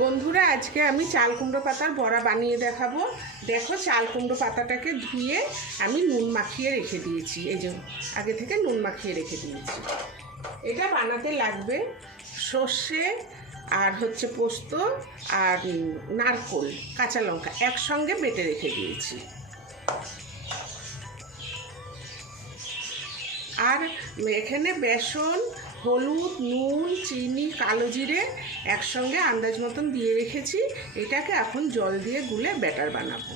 বন্ধুরা, আজকে আমি চাল কুমড়ো পাতার বড়া বানিয়ে দেখাবো। দেখো, চাল কুমড়ো পাতাটাকে ধুয়ে আমি নুন মাখিয়ে রেখে দিয়েছি। এই যে, আগে থেকে নুন মাখিয়ে রেখে দিয়েছি। এটা বানাতে লাগবে সর্ষে আর হচ্ছে পোস্ত আর নারকোল, কাঁচা লঙ্কা একসঙ্গে বেটে রেখে দিয়েছি। আর এখানে বেসন, হলুদ, নুন, চিনি, কালো জিরে একসঙ্গে আন্দাজ মতন দিয়ে রেখেছি। এটাকে এখন জল দিয়ে গুলে ব্যাটার বানাবো।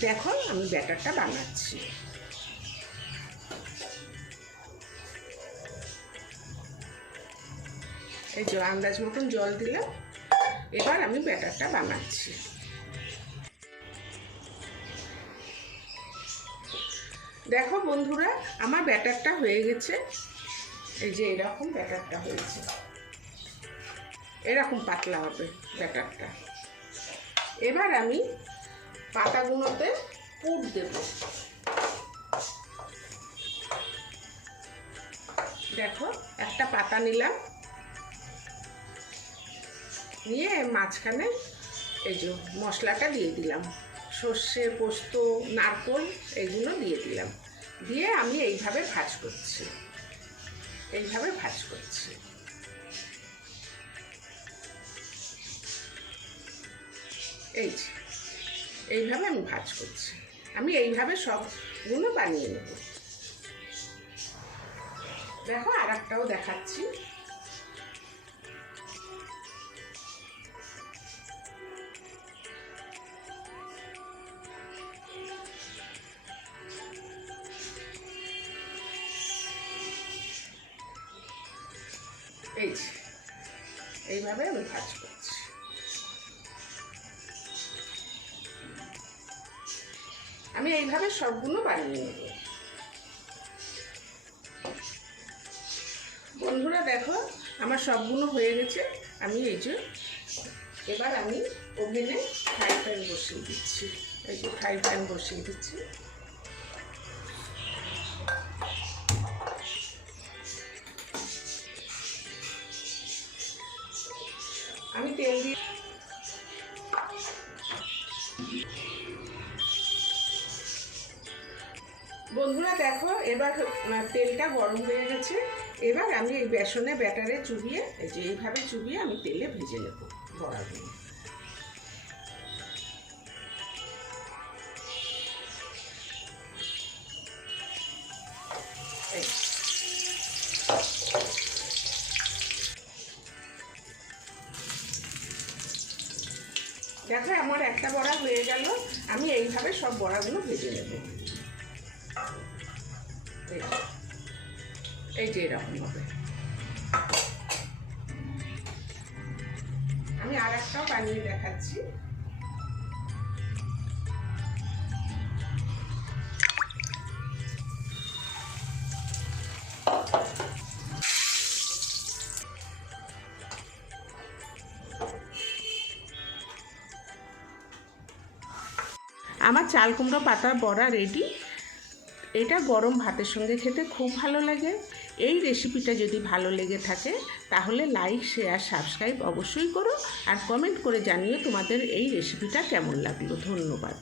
দেখো আমি ব্যাটারটা বানাচ্ছি। এই যে আন্দাজ মতন জল দিলাম। এবার আমি ব্যাটারটা বানাচ্ছি। দেখো বন্ধুরা, আমার ব্যাটারটা হয়ে গেছে। এই যে এরকম ব্যাটারটা হয়েছে। এরকম পাতলা হবে ব্যাটারটা। এবার আমি পাতাগুলোতে পুর দেব। দেখো, একটা পাতা নিলাম। নিয়ে মাঝখানে এই যে মশলাটা দিয়ে দিলাম। সর্ষে, পোস্ত, নারকোল এইগুলো দিয়ে দিলাম। দিয়ে আমি এইভাবে ভাজ করছি। এইভাবে ভাজ করছি। এই যে, এইভাবে আমি ভাজ করছি। আমি এইভাবে সবগুলো বানিয়ে নেব। দেখো আর একটাও দেখাচ্ছি। এই এইভাবে আমি ভাজ করছি। আমি এইভাবে সবগুলো বানিয়ে নেব। বন্ধুরা দেখো, আমার সবগুলো হয়ে গেছে। আমি এই যে, এবার আমি ওভেনে ফ্রাই প্যান বসিয়ে দিচ্ছি। এই যে ফ্রাই প্যান বসিয়ে দিচ্ছি। আমি তেল দিয়ে বন্ধুরা দেখো, এবার তেলটা গরম হয়ে গেছে। এবার আমি এই বেসনে ব্যাটারে চুবিয়ে, এই যে এইভাবে চুবিয়ে আমি তেলে ভেজে নেব বড়াগুলো। দেখো আমার একটা বড়া হয়ে গেল, আমি এইভাবে সব বড়াগুলো ভেজে নেব এই যে। এরকম হবে আমি আর একটাও বানিয়ে দেখাচ্ছি আমার চাল কুমড়ো পাতা বড়া রেডি এটা গরম ভাতের সঙ্গে খেতে খুব ভালো লাগে। এই রেসিপিটা যদি ভালো লেগে থাকে, তাহলে লাইক শেয়ার সাবস্ক্রাইব অবশ্যই করো। আর কমেন্ট করে জানিও তোমাদের এই রেসিপিটা কেমন লাগল। ধন্যবাদ।